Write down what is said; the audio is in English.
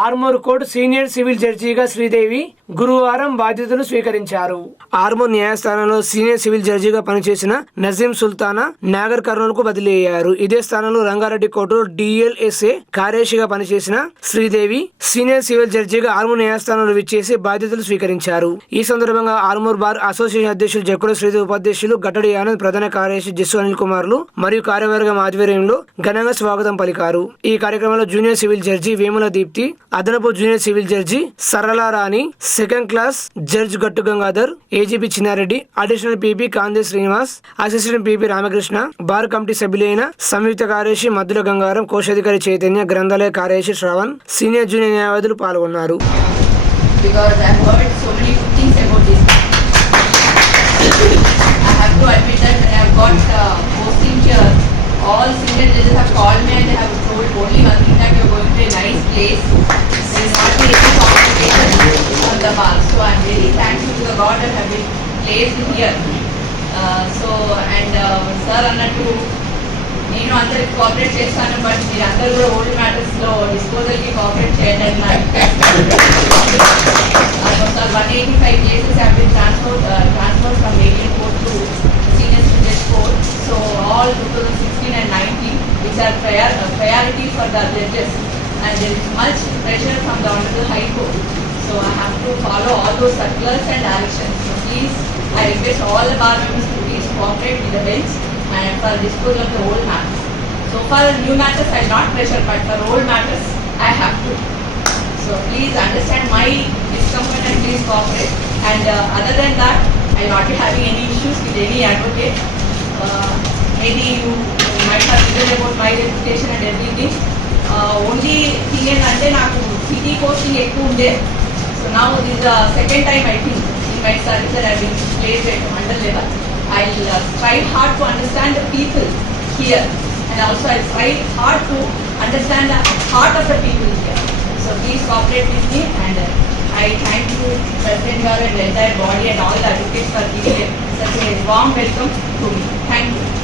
Armoor court senior civil జడ్జిగా శ్రీదేవి గురువారం బాధ్యతలు స్వీకరించారు. ఆర్మూర్ న్యాయస్థానంలో సీనియర్ సివిల్ జడ్జిగా పనిచేసిన నజీం సుల్తానా నాగర్ కర్నూలు కు బదిలీ అయ్యారు. ఇదే స్థానంలో రంగారెడ్డి కోర్టు డిఎల్ఎస్ఏ కార్యదర్శిగా పనిచేసిన శ్రీదేవి సీనియర్ సివిల్ జడ్జిగా ఆర్మూర్ న్యాయస్థానంలో విచ్చేసి బాధ్యతలు స్వీకరించారు. ఈ సందర్భంగా ఆర్మూర్ బార్ అసోసియేషన్ అధ్యక్షులు జక్కుల శ్రీదేవి ఉపాధ్యక్షులు గట్టడి ఆనంద్ ప్రధాన కార్యదర్శి జస్సు అనిల్ కుమార్లు మరియు కార్యవర్గం ఆధ్వర్యంలో ఘనంగా స్వాగతం పలికారు. ఈ కార్యక్రమంలో junior civil judge Vemula Deepti అదనపు junior civil judge Saralarani second class judge Gattu Gangadhar AGP Chinnareddy additional PP Kande Srinivas assistant PP Ramakrishna bar committee సభ్యులైన సంయుక్త కార్యదర్శి మద్దుల గంగారం కోశాధికారి చైతన్య గ్రంథాలయ కార్యదర్శి శ్రవణ్ సీనియర్ జూనియర్ న్యాయవాదులు పాల్గొన్నారు because I've heard so many things about this. I have to admit that when got uh, posting here, all senior judges have called me and they have told only one thing So I'm very thankful to the God that have been placed here. Uh, so and uh, sir అన్నట్టు నేను అందరికి cooperate చేస్తాను but మీరు అందరూ కూడా old matters లో disposal కి cooperate చేయండి అని నా total 185 cases have been transferred, uh, transferred from Indian court to senior citizen court. So all 2016 and 19, which are prior, uh, priority for the judges. And there is much pressure from the honorable to follow all those circulars and directions. So please, I request all the bar members to please cooperate with the bench and for disposal of the old matters. So far new matters I not pressure, but for old matters I have to. So please understand my discomfort and please cooperate. And uh, other than that, I will not be having any issues with any advocate. Uh, maybe you might have written about my reputation and everything. Uh, only thing ఏంటంటే నాకు city coaching ఎక్కువ ఉండే so now this is the second time I think in my service that I've been placed at under level. I'll uh, try hard to understand the people here and also I'll try hard to understand the heart of the people here. So please cooperate with me and uh, I thank you President Gaur and the entire body and all the advocates for giving such a warm welcome to me. Thank you.